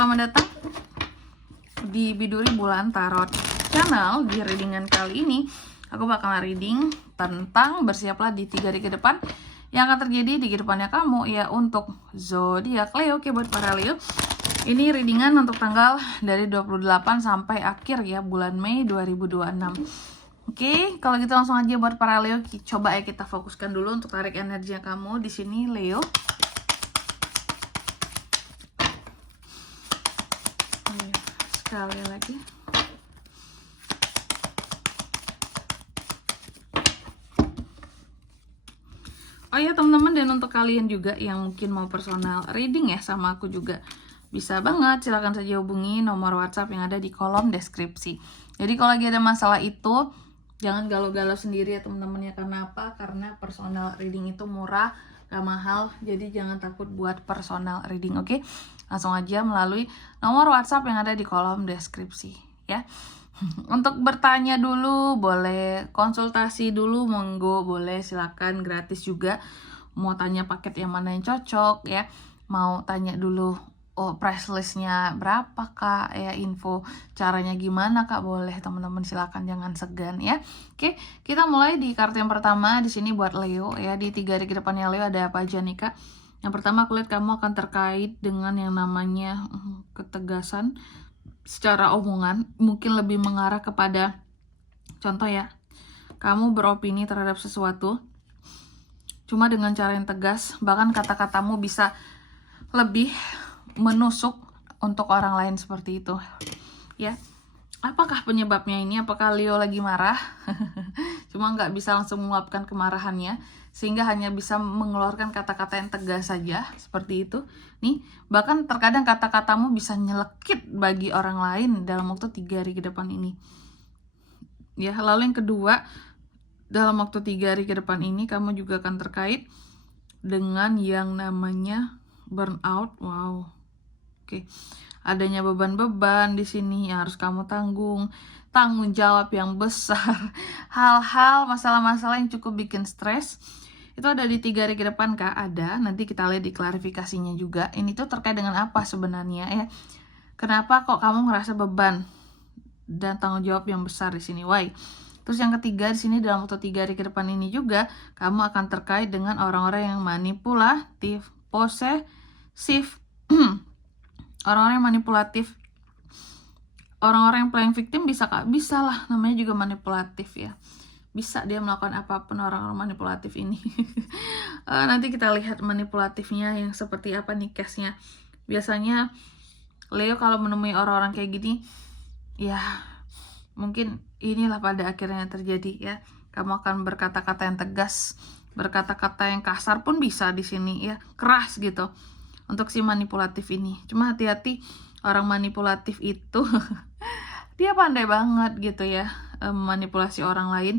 selamat datang di Biduri Bulan Tarot Channel. Di readingan kali ini aku bakal reading tentang bersiaplah di 3 hari ke depan yang akan terjadi di kehidupannya kamu ya untuk zodiak Leo. Oke, buat para Leo, ini readingan untuk tanggal dari 28 sampai akhir ya bulan Mei 2026. Oke, kalau gitu langsung aja buat para Leo, coba ya kita fokuskan dulu untuk tarik energi kamu di sini Leo. Sekali lagi. Oh ya teman-teman, dan untuk kalian juga yang mungkin mau personal reading ya sama aku juga bisa banget, silahkan saja hubungi nomor WhatsApp yang ada di kolom deskripsi. Jadi kalau lagi ada masalah itu jangan galau-galau sendiri ya teman-teman ya. Karena apa? Karena personal reading itu murah, gak mahal, jadi jangan takut buat personal reading. Oke, langsung aja melalui nomor WhatsApp yang ada di kolom deskripsi ya. Untuk bertanya dulu boleh, konsultasi dulu monggo boleh, silakan, gratis juga. Mau tanya paket yang mana yang cocok ya, mau tanya dulu price listnya berapa kak ya, info caranya gimana kak, boleh teman-teman, silakan, jangan segan ya. Oke, kita mulai di kartu yang pertama di sini buat Leo ya. Di 3 hari ke depannya Leo ada apa aja nih kak? Yang pertama aku lihat kamu akan terkait dengan yang namanya ketegasan secara omongan, mungkin lebih mengarah kepada contoh ya, kamu beropini terhadap sesuatu cuma dengan cara yang tegas, bahkan kata-katamu bisa lebih menusuk untuk orang lain seperti itu ya. Apakah penyebabnya ini? Apakah Leo lagi marah cuma nggak bisa langsung meluapkan kemarahannya sehingga hanya bisa mengeluarkan kata-kata yang tegas saja seperti itu nih. Bahkan terkadang kata-katamu bisa nyelekit bagi orang lain dalam waktu 3 hari ke depan ini ya. Lalu yang kedua, dalam waktu 3 hari ke depan ini kamu juga akan terkait dengan yang namanya burnout. Wow. Oke. Adanya beban-beban di sini yang harus kamu tanggung jawab yang besar, hal-hal, masalah-masalah yang cukup bikin stres. Itu ada di 3 hari ke depan kak, ada. Nanti kita lihat di klarifikasinya juga. Ini tuh terkait dengan apa sebenarnya ya? Kenapa kok kamu ngerasa beban dan tanggung jawab yang besar di sini? Why? Terus yang ketiga di sini, dalam waktu 3 hari ke depan ini juga kamu akan terkait dengan orang-orang yang manipulatif, posesif, orang-orang yang manipulatif, orang-orang yang playing victim bisa kak, bisa lah, namanya juga manipulatif ya. Bisa dia melakukan apapun orang-orang manipulatif ini. Nanti kita lihat manipulatifnya yang seperti apa nih case-nya. Biasanya Leo kalau menemui orang-orang kayak gini ya, mungkin inilah pada akhirnya yang terjadi ya. Kamu akan berkata-kata yang tegas, berkata-kata yang kasar pun bisa di sini ya, keras gitu untuk si manipulatif ini. Cuma hati-hati, orang manipulatif itu dia pandai banget gitu ya, manipulasi orang lain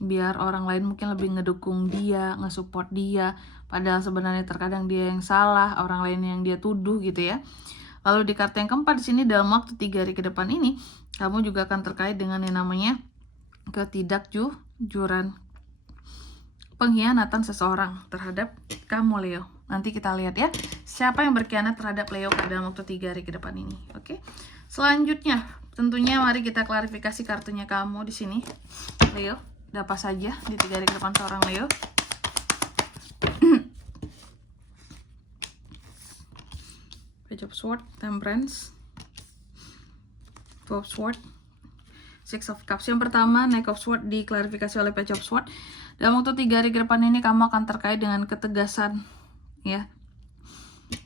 biar orang lain mungkin lebih ngedukung dia, ngesupport dia, padahal sebenarnya terkadang dia yang salah, orang lain yang dia tuduh gitu ya. Lalu di kartu yang keempat di sini, dalam waktu 3 hari ke depan ini kamu juga akan terkait dengan yang namanya ketidakjujuran, pengkhianatan seseorang terhadap kamu Leo. Nanti kita lihat ya, siapa yang berkhianat terhadap Leo dalam waktu 3 hari ke depan ini. Oke. Selanjutnya, tentunya mari kita klarifikasi kartunya kamu di sini. Leo, ada apa saja di 3 hari ke depan seorang Leo? Page of Swords, Temperance, 12 Swords, Six of Cups. Yang pertama, Knight of Swords diklarifikasi oleh Page of Swords. Dalam waktu 3 hari ke depan ini kamu akan terkait dengan ketegasan ya.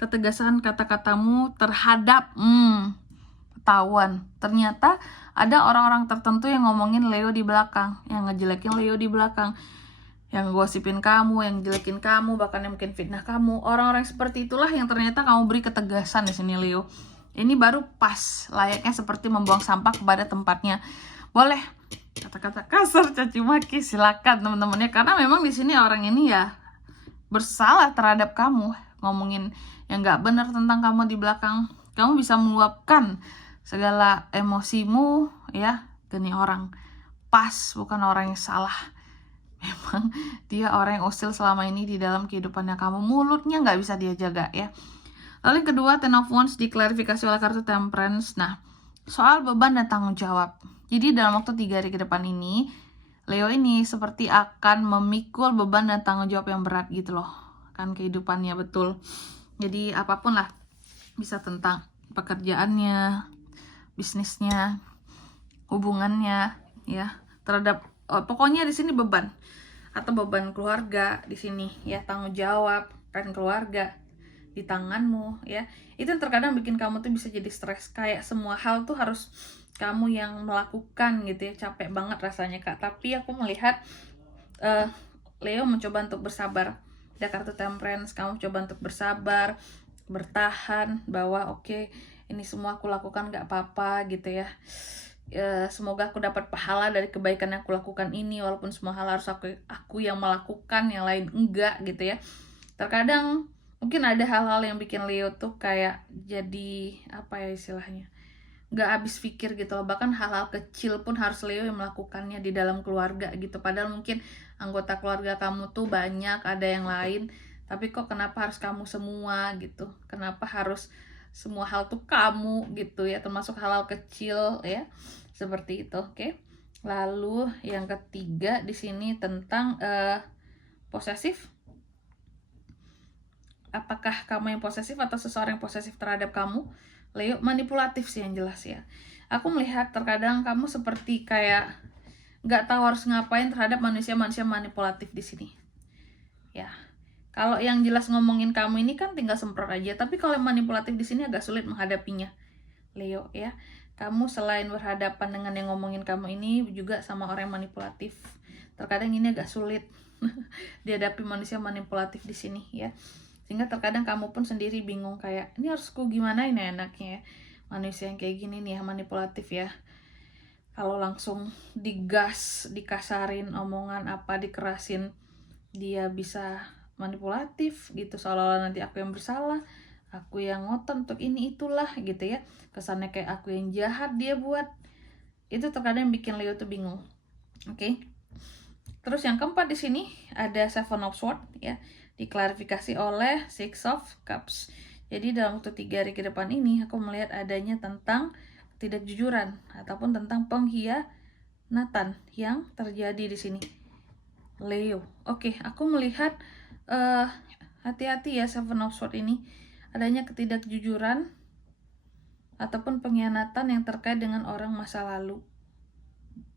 Ketegasan kata-katamu terhadap ketahuan. Ternyata ada orang-orang tertentu yang ngomongin Leo di belakang, yang ngejelekin Leo di belakang, yang gosipin kamu, yang jelekin kamu, bahkan yang mungkin fitnah kamu. Orang-orang seperti itulah yang ternyata kamu beri ketegasan di sini Leo. Ini baru pas, layaknya seperti membuang sampah kepada tempatnya. Boleh kata-kata kasar, caci maki, silakan teman-temannya, karena memang di sini orang ini ya bersalah terhadap kamu, ngomongin yang nggak benar tentang kamu di belakang. Kamu bisa meluapkan segala emosimu ya ke nih orang, pas, bukan orang yang salah. Memang dia orang yang usil selama ini di dalam kehidupannya kamu, mulutnya nggak bisa dia jaga ya. Lalu yang kedua, Ten of Wands diklarifikasi oleh kartu Temperance. Nah, soal beban dan tanggung jawab. Jadi dalam waktu 3 hari ke depan ini, Leo ini seperti akan memikul beban dan tanggung jawab yang berat gitu loh. Kan kehidupannya, betul. Jadi apapun lah, bisa tentang pekerjaannya, bisnisnya, hubungannya, ya, terhadap pokoknya di sini beban atau beban keluarga di sini, ya, tanggung jawab kan keluarga di tanganmu, ya. Itu yang terkadang bikin kamu tuh bisa jadi stres, kayak semua hal tuh harus kamu yang melakukan gitu ya, capek banget rasanya Kak. Tapi aku melihat Leo mencoba untuk bersabar. Ada kartu Temperance, kamu coba untuk bersabar, bertahan, bahwa oke, ini semua aku lakukan gak apa-apa gitu ya. Semoga aku dapat pahala dari kebaikan yang aku lakukan ini, walaupun semua hal harus aku yang melakukan, yang lain enggak gitu ya. Terkadang mungkin ada hal-hal yang bikin Leo tuh kayak jadi apa ya istilahnya, nggak habis pikir gitu loh. Bahkan hal-hal kecil pun harus Leo yang melakukannya di dalam keluarga gitu, padahal mungkin anggota keluarga kamu tuh banyak, ada yang lain, tapi kok kenapa harus kamu semua gitu, kenapa harus semua hal tuh kamu gitu ya, termasuk hal-hal kecil ya, seperti itu. Oke. Lalu yang ketiga di sini tentang posesif. Apakah kamu yang posesif atau seseorang yang posesif terhadap kamu? Leo, manipulatif sih yang jelas ya. Aku melihat terkadang kamu seperti kayak nggak tahu harus ngapain terhadap manusia-manusia manipulatif di sini. Ya, kalau yang jelas ngomongin kamu ini kan tinggal semprot aja. Tapi kalau yang manipulatif di sini agak sulit menghadapinya, Leo ya. Kamu selain berhadapan dengan yang ngomongin kamu ini juga sama orang yang manipulatif. Terkadang ini agak sulit dihadapi manusia manipulatif di sini ya. Sehingga terkadang kamu pun sendiri bingung kayak, ini harus ku gimana ini enaknya ya. Manusia yang kayak gini nih ya, manipulatif ya. Kalau langsung digas, dikasarin omongan apa, dikerasin, dia bisa manipulatif gitu, seolah-olah nanti aku yang bersalah, aku yang ngotot untuk ini itulah gitu ya. Kesannya kayak aku yang jahat dia buat. Itu terkadang bikin Leo tuh bingung. Oke. Terus yang keempat di sini ada Seven of Swords ya, diklarifikasi oleh Six of Cups. Jadi dalam waktu 3 hari ke depan ini aku melihat adanya tentang ketidakjujuran ataupun tentang pengkhianatan yang terjadi di sini, Leo. Oke, aku melihat hati-hati ya Seven of Swords ini, adanya ketidakjujuran ataupun pengkhianatan yang terkait dengan orang masa lalu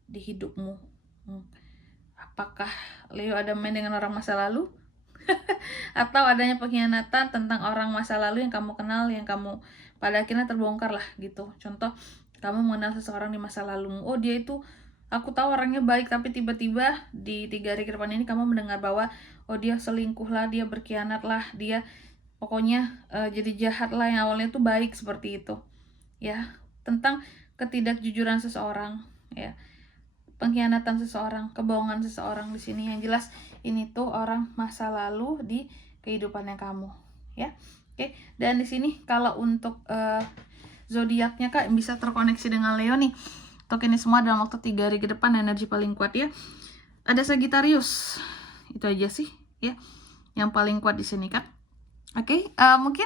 di hidupmu. Apakah Leo ada main dengan orang masa lalu? Atau adanya pengkhianatan tentang orang masa lalu yang kamu kenal, yang kamu pada akhirnya terbongkar lah gitu. Contoh, kamu mengenal seseorang di masa lalu, oh dia itu, aku tahu orangnya baik, tapi tiba-tiba di 3 hari ke depan ini kamu mendengar bahwa oh dia selingkuh lah, dia berkhianat lah, dia pokoknya jadi jahat lah, yang awalnya tuh baik, seperti itu ya. Tentang ketidakjujuran seseorang ya, pengkhianatan seseorang, kebohongan seseorang di sini. Yang jelas ini tuh orang masa lalu di kehidupannya kamu ya. Oke, dan di sini kalau untuk zodiaknya Kak bisa terkoneksi dengan Leo nih. Untuk ini semua dalam waktu 3 hari ke depan energi paling kuat ya. Ada Sagittarius. Itu aja sih ya yang paling kuat di sini Kak. Oke, mungkin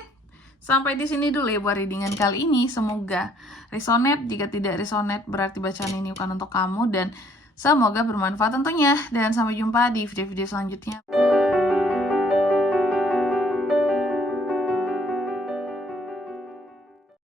sampai di sini dulu ya buat readingan kali ini. Semoga resonate. Jika tidak resonate berarti bacaan ini bukan untuk kamu, dan semoga bermanfaat tentunya. Dan sampai jumpa di video-video selanjutnya.